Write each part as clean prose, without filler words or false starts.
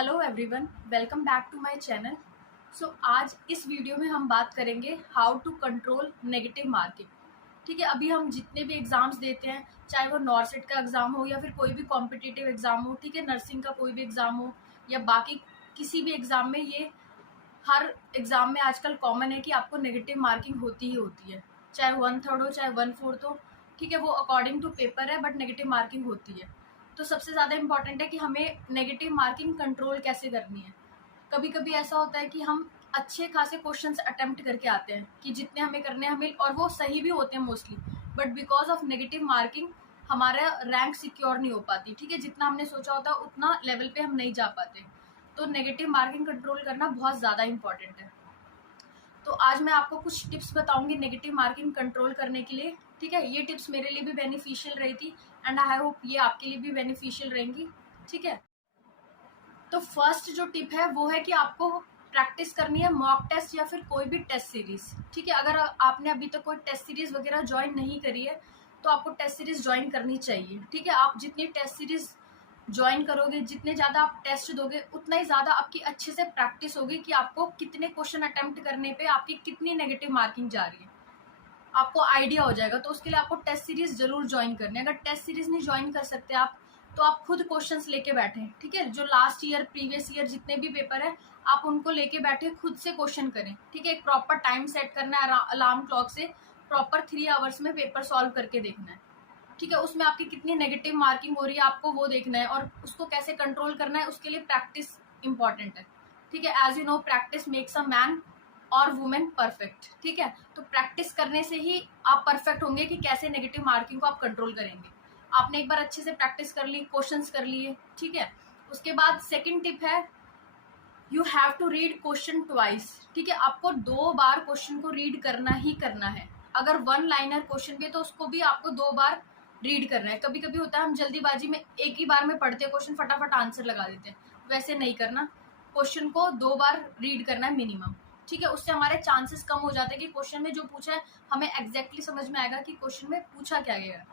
Hello everyone, welcome back to my channel. आज इस video में हम बात करेंगे how to control negative marking. ठीक है, अभी हम जितने भी एग्ज़ाम्स देते हैं, चाहे वो नॉर्सेट का एग्ज़ाम हो या फिर कोई भी कॉम्पिटिटिव एग्ज़ाम हो, ठीक है, नर्सिंग का कोई भी एग्ज़ाम हो या बाकी किसी भी एग्ज़ाम में, ये हर एग्ज़ाम में आजकल कॉमन है कि आपको नेगेटिव मार्किंग होती ही होती है। चाहे 1/3 हो चाहे 1/4 हो, ठीक है, वो अकॉर्डिंग टू पेपर है, बट नेगेटिव मार्किंग होती है। तो सबसे ज़्यादा इम्पॉर्टेंट है कि हमें नेगेटिव मार्किंग कंट्रोल कैसे करनी है। कभी कभी ऐसा होता है कि हम अच्छे खासे क्वेश्चंस अटेम्प्ट करके आते हैं कि जितने हमें करने हैं हमें, और वो सही भी होते हैं mostly, but because of negative marking हमारा रैंक सिक्योर नहीं हो पाती। ठीक है, जितना हमने सोचा होता है उतना लेवल पे हम नहीं जा पाते। तो नेगेटिव मार्किंग कंट्रोल करना बहुत ज़्यादा इंपॉर्टेंट है। तो आज मैं आपको कुछ टिप्स बताऊंगी नेगेटिव मार्किंग कंट्रोल करने के लिए। ठीक है, ये टिप्स मेरे लिए भी बेनिफिशियल रही थी एंड आई होप ये आपके लिए भी बेनिफिशियल रहेंगी। ठीक है, तो फर्स्ट जो टिप है वो है कि आपको प्रैक्टिस करनी है मॉक टेस्ट या फिर कोई भी टेस्ट सीरीज। ठीक है, अगर आपने अभी तक कोई टेस्ट सीरीज वगैरह ज्वाइन नहीं करी है तो आपको टेस्ट सीरीज ज्वाइन करनी चाहिए। ठीक है, आप जितनी टेस्ट सीरीज ज्वाइन करोगे, जितने ज़्यादा आप टेस्ट दोगे, उतना ही ज़्यादा आपकी अच्छे से प्रैक्टिस होगी कि आपको कितने क्वेश्चन अटेम्प्ट करने पे आपकी कितनी नेगेटिव मार्किंग जा रही है, आपको आइडिया हो जाएगा। तो उसके लिए आपको टेस्ट सीरीज जरूर ज्वाइन करनी है। अगर टेस्ट सीरीज नहीं ज्वाइन कर सकते आप, तो आप खुद क्वेश्चंस लेके बैठे। ठीक है, जो लास्ट ईयर प्रीवियस ईयर जितने भी पेपर है आप उनको लेके बैठे, खुद से क्वेश्चन करें। ठीक है, एक प्रॉपर टाइम सेट करना है, अलार्म क्लॉक से प्रॉपर 3 आवर्स में पेपर सॉल्व करके देखना है। ठीक है, उसमें आपकी कितनी नेगेटिव मार्किंग हो रही है आपको वो देखना है, और उसको कैसे कंट्रोल करना है उसके लिए प्रैक्टिस इंपॉर्टेंट है। ठीक है, as you know practice makes a man और वुमेन परफेक्ट। ठीक है, तो प्रैक्टिस करने से ही आप परफेक्ट होंगे कि कैसे नेगेटिव मार्किंग को आप कंट्रोल करेंगे। आपने एक बार अच्छे से प्रैक्टिस कर ली, क्वेश्चंस कर लिए। ठीक है, उसके बाद सेकंड टिप है you have to read question twice. ठीक है, आपको 2 बार क्वेश्चन को रीड करना ही करना है। अगर 1 लाइनर क्वेश्चन भी है तो उसको भी आपको 2 बार रीड करना है। कभी कभी होता है हम जल्दीबाजी में एक ही बार में पढ़ते हैं क्वेश्चन, फटाफट आंसर लगा देते हैं, वैसे नहीं करना। क्वेश्चन को 2 बार रीड करना है मिनिमम। ठीक है, उससे हमारे चांसेस कम हो जाते हैं कि क्वेश्चन में जो पूछा है हमें एग्जैक्टली समझ में आएगा कि क्वेश्चन में पूछा क्या गया है।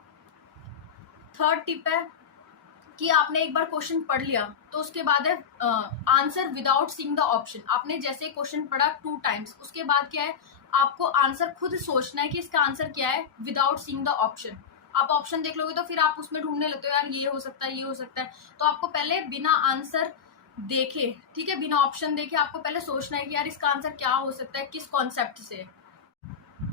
थर्ड टिप है कि आपने एक बार क्वेश्चन पढ़ लिया तो उसके बाद है answer without seeing the option. आपने जैसे क्वेश्चन पढ़ा 2 टाइम्स, उसके बाद क्या है आपको आंसर खुद सोचना है कि इसका आंसर क्या है विदाउट सीइंग द ऑप्शन। आप ऑप्शन देख लोगे तो फिर आप उसमें ढूंढने लगते हो, यार ये हो सकता है ये हो सकता है। तो आपको पहले बिना आंसर देखे, ठीक है, बिना ऑप्शन देखे आपको पहले सोचना है कि यार इसका आंसर क्या हो सकता है, किस कॉन्सेप्ट से।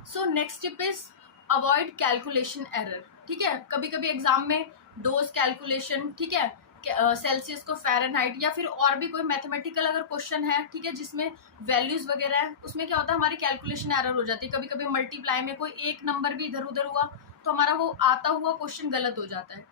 सो next tip is avoid calculation error. ठीक है, कभी कभी एग्जाम में डोज कैलकुलेशन, ठीक है, सेल्सियस को फ़ारेनहाइट या फिर और भी कोई मैथमेटिकल अगर क्वेश्चन है, ठीक है, जिसमें वैल्यूज वगैरह है, उसमें क्या होता है हमारी कैलकुलेशन एरर हो जाती है। कभी कभी मल्टीप्लाई में कोई एक नंबर भी इधर उधर हुआ तो हमारा वो आता हुआ क्वेश्चन गलत हो जाता है।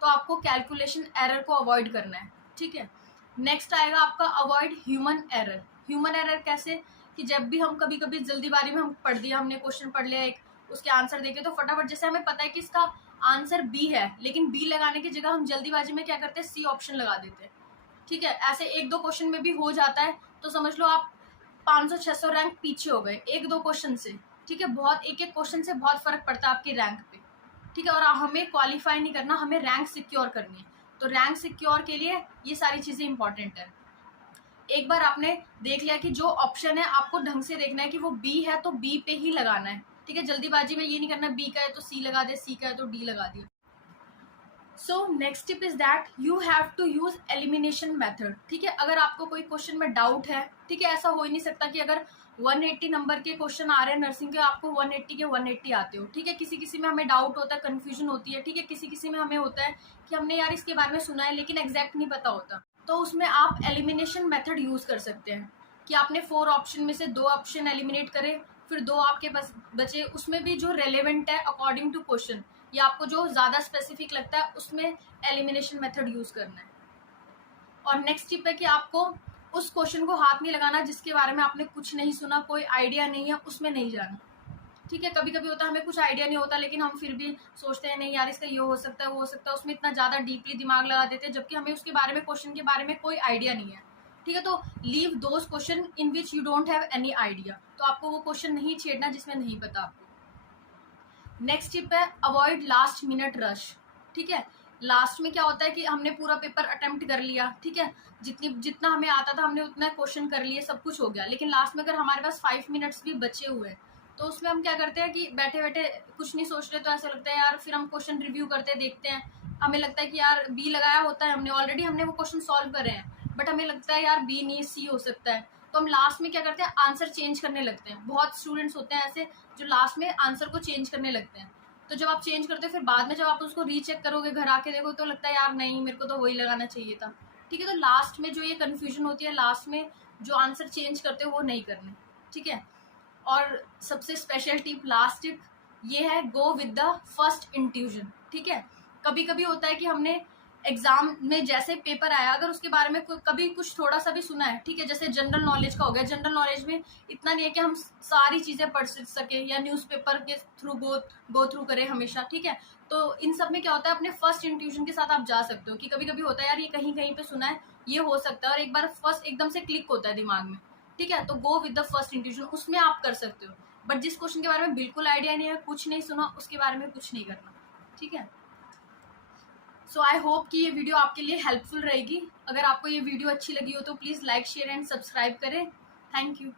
तो आपको कैलकुलेशन एरर को अवॉइड करना है। ठीक है, नेक्स्ट आएगा आपका avoid human error. Human error कैसे, कि जब भी हम कभी कभी जल्दीबाजी में हम पढ़ दिया, हमने क्वेश्चन पढ़ लिया एक, उसके आंसर देखे तो फटाफट, जैसे हमें पता है कि इसका आंसर बी है, लेकिन बी लगाने की जगह हम जल्दीबाजी में क्या करते हैं सी ऑप्शन लगा देते हैं। ठीक है, ऐसे 1-2 क्वेश्चन में भी हो जाता है। तो समझ लो आप 500-600 रैंक पीछे हो गए 1-2 क्वेश्चन से। ठीक है, बहुत एक एक क्वेश्चन से बहुत फर्क पड़ता है आपकी रैंक पे। ठीक है, और हमें क्वालिफाई नहीं करना, हमें रैंक सिक्योर करनी है। तो रैंक सिक्योर के लिए ये सारी चीजें इंपॉर्टेंट है। एक बार आपने देख लिया कि जो ऑप्शन है आपको ढंग से देखना है कि वो बी है तो बी पे ही लगाना है। ठीक है, जल्दीबाजी में ये नहीं करना बी का है तो सी लगा दे, सी का है तो डी लगा दिया। So next tip is that you have to use elimination method. ठीक है, अगर आपको कोई क्वेश्चन में डाउट है, ठीक है, ऐसा हो ही नहीं सकता कि अगर 180 नंबर के क्वेश्चन आ रहे हैं नर्सिंग के, आपको 180 के 180 आते हो। ठीक है, किसी किसी में हमें डाउट होता है, कंफ्यूजन होती है। ठीक है, किसी किसी में हमें होता है कि हमने यार इसके बारे में सुना है लेकिन एग्जैक्ट नहीं पता होता। तो उसमें आप एलिमिनेशन मेथड यूज कर सकते हैं कि आपने 4 ऑप्शन में से 2 ऑप्शन एलिमिनेट करे, फिर 2 आपके पास बचे, उसमें भी जो रेलेवेंट है अकॉर्डिंग टू क्वेश्चन या आपको जो ज्यादा स्पेसिफिक लगता है उसमें एलिमिनेशन मेथड यूज करना है। और नेक्स्ट टिप है कि आपको उस क्वेश्चन को हाथ नहीं लगाना जिसके बारे में आपने कुछ नहीं सुना, कोई आइडिया नहीं है, उसमें नहीं जाना। ठीक है, कभी कभी होता है हमें कुछ आइडिया नहीं होता लेकिन हम फिर भी सोचते हैं नहीं यार इसका ये हो सकता है वो हो सकता है, उसमें इतना ज्यादा डीपली दिमाग लगा देते हैं जबकि हमें उसके बारे में, क्वेश्चन के बारे में कोई आइडिया नहीं है। ठीक है, तो leave those question in which you don't have any idea. तो आपको वो क्वेश्चन नहीं छेड़ना जिसमें नहीं पता आपको। नेक्स्ट टिप है अवॉइड लास्ट मिनट रश। ठीक है, लास्ट में क्या होता है कि हमने पूरा पेपर अटेम्प्ट कर लिया, ठीक है, जितना हमें आता था हमने उतना क्वेश्चन कर लिए, सब कुछ हो गया, लेकिन लास्ट में अगर हमारे पास 5 मिनट्स भी बचे हुए हैं तो उसमें हम क्या करते हैं कि बैठे बैठे कुछ नहीं सोच रहे, तो ऐसा लगता है यार, फिर हम क्वेश्चन रिव्यू करते देखते हैं, हमें लगता है कि यार बी लगाया होता है हमने ऑलरेडी, हमने वो क्वेश्चन सॉल्व करे हैं, बट हमें लगता है यार बी नहीं सी हो सकता है, तो हम लास्ट में क्या करते हैं, आंसर चेंज करने लगते हैं। बहुत स्टूडेंट्स होते हैं ऐसे जो लास्ट में आंसर को चेंज करने लगते हैं। तो जब आप चेंज करते हो फिर बाद में जब आप उसको रीचेक करोगे, घर आके देखो, तो लगता है यार नहीं, मेरे को तो वही लगाना चाहिए था, ठीक है। तो लास्ट में जो ये कन्फ्यूजन होती है, लास्ट में जो आंसर चेंज करते हो वो नहीं करने, ठीक है। और सबसे स्पेशल टिप, लास्ट टिप ये है, go with the first intuition, ठीक है। कभी कभी होता है कि हमने एग्जाम में जैसे पेपर आया, अगर उसके बारे में कभी कुछ थोड़ा सा भी सुना है, ठीक है, जैसे जनरल नॉलेज का हो गया, जनरल नॉलेज में इतना नहीं है कि हम सारी चीजें पढ़ सके या न्यूज़पेपर के थ्रू गो थ्रू करें हमेशा, ठीक है। तो इन सब में क्या होता है, अपने फर्स्ट इंट्यूजन के साथ आप जा सकते हो कि कभी कभी होता है यार ये कहीं कहीं पे सुना है, ये हो सकता है, और एक बार फर्स्ट एकदम से क्लिक होता है दिमाग में, ठीक है। तो go with the first intuition, उसमें आप कर सकते हो। बट जिस क्वेश्चन के बारे में बिल्कुल आइडिया नहीं है, कुछ नहीं सुना, उसके बारे में कुछ नहीं करना, ठीक है। सो आई होप कि ये वीडियो आपके लिए हेल्पफुल रहेगी। अगर आपको ये वीडियो अच्छी लगी हो तो please like share and subscribe करें। Thank you.